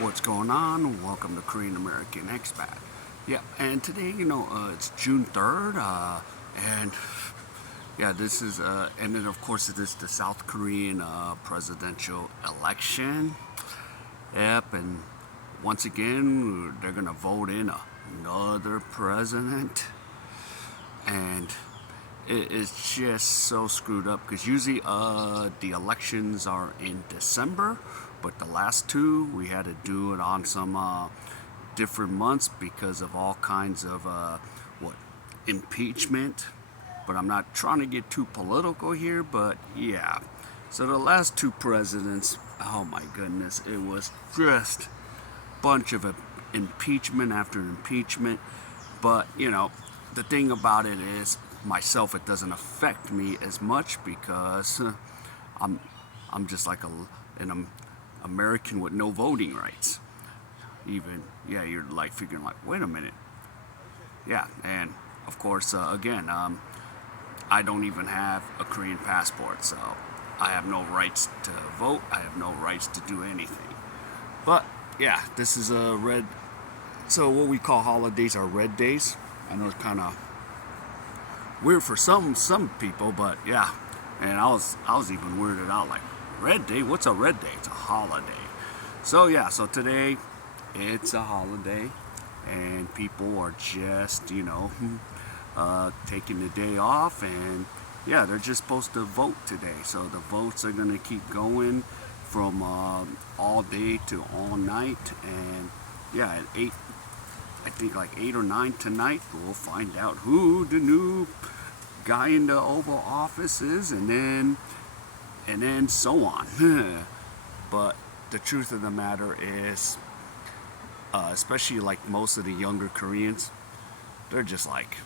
What's going on? Welcome to Korean American Expat. Yeah, and today, it's June 3rd, and yeah, this is, and then of course, it is the South Korean presidential election. Yep, and once again, they're gonna vote in another president, and it's just so screwed up because usually the elections are in December, but the last two we had to do it on some different months because of all kinds of what impeachment. But I'm not trying to get too political here, but yeah. So the last two presidents, oh my goodness, it was just bunch of impeachment after impeachment. But the thing about it is, myself, it doesn't affect me as much because I'm I'm just like an American with no voting rights. Even yeah, you're like figuring like, wait a minute, yeah, and of course, again, I don't even have a Korean passport, so I have no rights to vote. I have no rights to do anything. But yeah, this is a red. So what we call holidays are red days. I know it's kind of weird for some people, but yeah. And I was even weirded out like red day. What's a red day? It's a holiday. So yeah. So today, it's a holiday, and people are just taking the day off, and yeah, they're just supposed to vote today. So the votes are gonna keep going from all day to all night, and yeah, at 8, I think like 8 or 9 tonight, we'll find out who the new guy in the Oval Office is, and then so on. But the truth of the matter is, especially like most of the younger Koreans, they're just like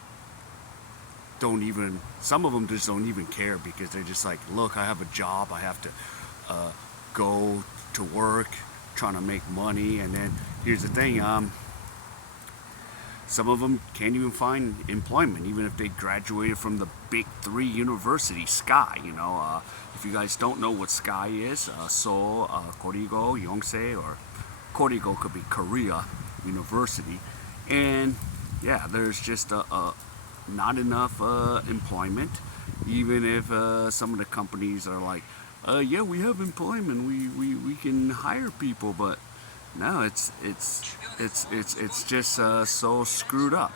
don't even. Some of them just don't even care because they're just like, look, I have a job, I have to go to work, trying to make money, and then here's the thing. Some of them can't even find employment, even if they graduated from the big three university, SKY. If you guys don't know what SKY is, Seoul, Korigo, Yonsei, or Korigo could be Korea University. And yeah, there's just not enough employment, even if some of the companies are like, yeah, we have employment, we can hire people, but no, it's just so screwed up.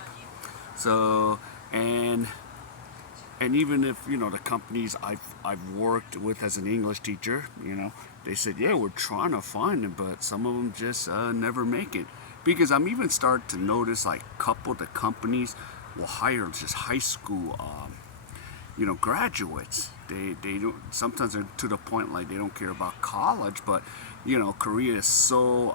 So and and even if the companies I've worked with as an English teacher, they said, yeah, we're trying to find it, but some of them just never make it. Because I'm even starting to notice like a couple of the companies will hire just high school graduates. They don't, sometimes they're to the point like they don't care about college, but Korea is so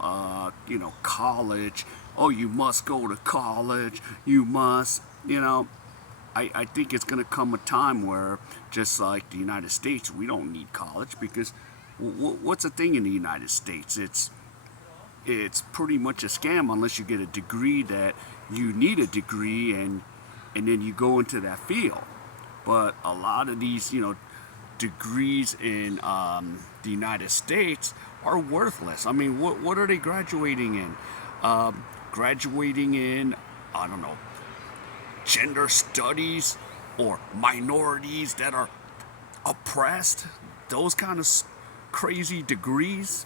college. Oh, you must go to college. You must. I think it's going to come a time where, just like the United States, we don't need college because what's the thing in the United States? It's pretty much a scam unless you get a degree that you need a degree, and then you go into that field. But a lot of these, degrees in the United States are worthless. I mean, what are they graduating in? Graduating in, I don't know, gender studies or minorities that are oppressed, those kind of crazy degrees.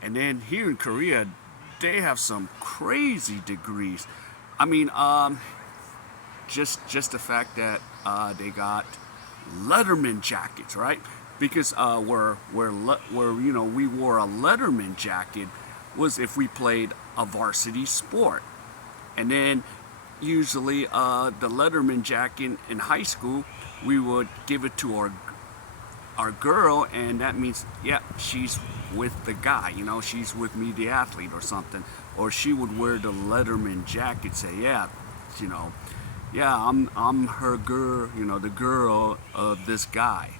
And then here in Korea, they have some crazy degrees. I mean, just the fact that they got Letterman jackets, right? Because where we wore a Letterman jacket was if we played a varsity sport, and then usually the Letterman jacket in high school we would give it to our girl, and that means yeah, she's with the guy, she's with me, the athlete, or something. Or she would wear the Letterman jacket, say yeah, you know yeah, I'm her girl, the girl of this guy,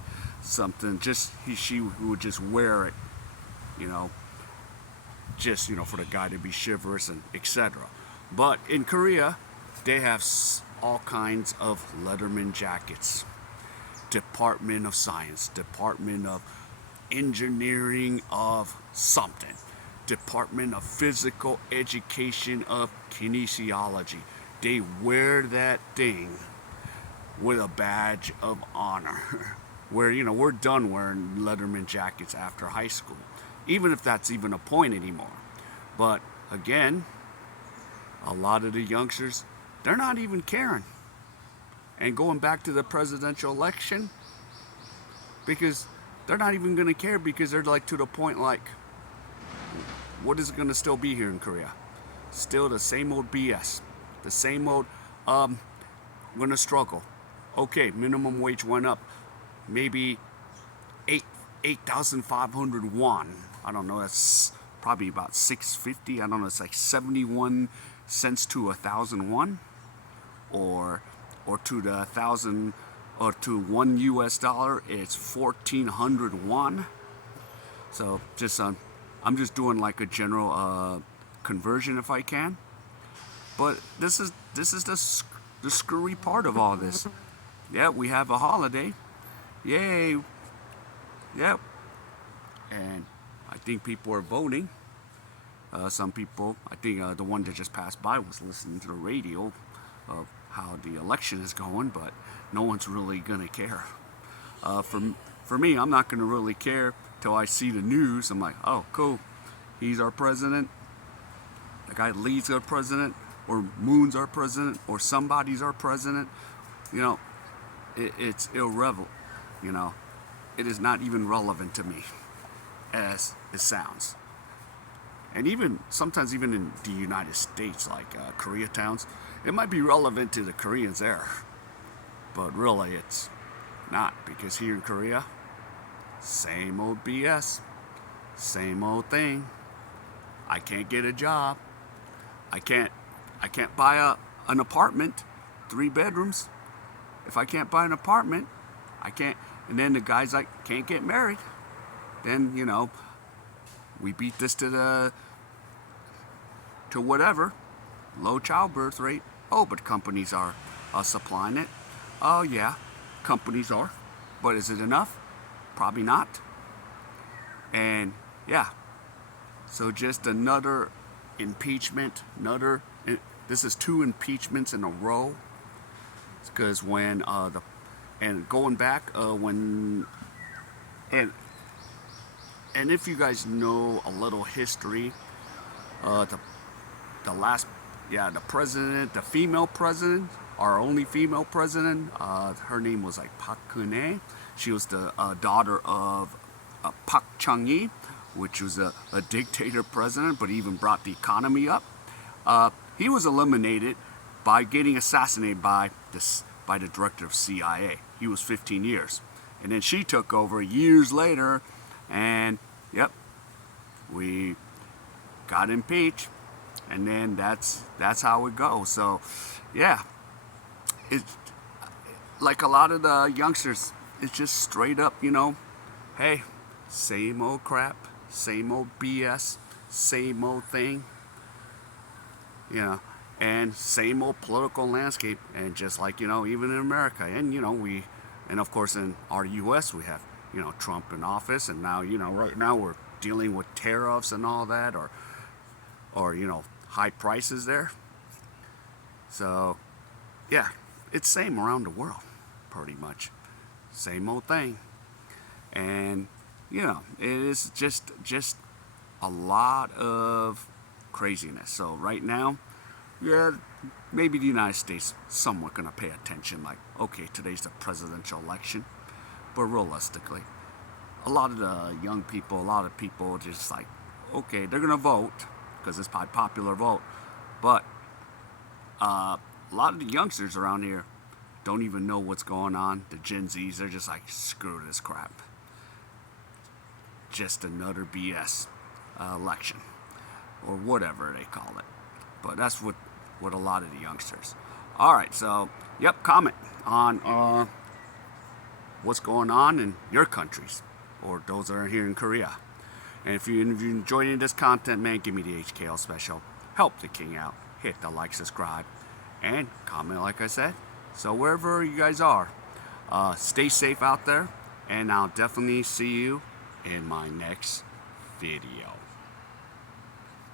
something. Just she would just wear it, you know, just for the guy to be chivalrous and etc. But in Korea, they have all kinds of Letterman jackets. Department of Science, Department of Engineering of something. Department of Physical Education of Kinesiology. They wear that thing with a badge of honor. Where, we're done wearing Letterman jackets after high school, even if that's even a point anymore. But again, a lot of the youngsters, they're not even caring. And going back to the presidential election, because they're not even going to care, because they're like to the point like, what is going to still be here in Korea? Still the same old BS. The same old, I'm going to struggle. Okay, minimum wage went up. Maybe 8,500 won. I don't know, that's probably about 650. I don't know, it's like 71 cents to 1,000 won. Or to the 1,000, or to $1 US, it's 1,400 won. So just I'm just doing like a general conversion if I can. But this is the screwy part of all this. Yeah, we have a holiday. Yay. Yep. And I think people are voting. Some people, I think the one that just passed by was listening to the radio of how the election is going, but no one's really going to care. For me, I'm not going to really care till I see the news. I'm like, oh, cool. He's our president. The guy Lee's our president, or Moon's our president, or somebody's our president. It's irrelevant. It is not even relevant to me as it sounds. And even sometimes, even in the United States, like Koreatowns, it might be relevant to the Koreans there, but really it's not, because here in Korea, same old BS, same old thing. I can't get a job. I can't buy an apartment, 3 bedrooms. If I can't buy an apartment, I can't. And then the guy's like, can't get married. Then, we beat this to whatever, low childbirth rate. Oh, but companies are supplying it. Oh yeah, companies are. But is it enough? Probably not. And yeah, so just another impeachment, this is 2 impeachments in a row. Because when going back when and if you guys know a little history, the president, the female president, our only female president, her name was like Park Geun-hye. She was the daughter of Park Chung-hee, which was a dictator president, but even brought the economy up. He was eliminated by getting assassinated by the director of CIA. He was 15 years. And then she took over years later, and yep, we got impeached. And then that's how it goes. So yeah, it's like a lot of the youngsters, it's just straight up, hey, same old crap, same old BS, same old thing, and same old political landscape. And just like, even in America, and and of course in our US we have, Trump in office, and now, right now we're dealing with tariffs and all that, or high prices there. So yeah, it's same around the world, pretty much, same old thing. And it is just a lot of craziness. So right now, yeah, maybe the United States somewhat gonna pay attention, like, okay, today's the presidential election. But realistically, a lot of the young people, a lot of people just like, okay, they're gonna vote because it's by popular vote. But a lot of the youngsters around here don't even know what's going on. The Gen Zs, they're just like, screw this crap. Just another BS election, or whatever they call it. But that's what a lot of the youngsters. All right, so yep, comment on what's going on in your countries, or those that are here in Korea. And if you're enjoying this content, man, give me the HKL special. Help the king out. Hit the like, subscribe, and comment, like I said. So wherever you guys are, stay safe out there, and I'll definitely see you in my next video.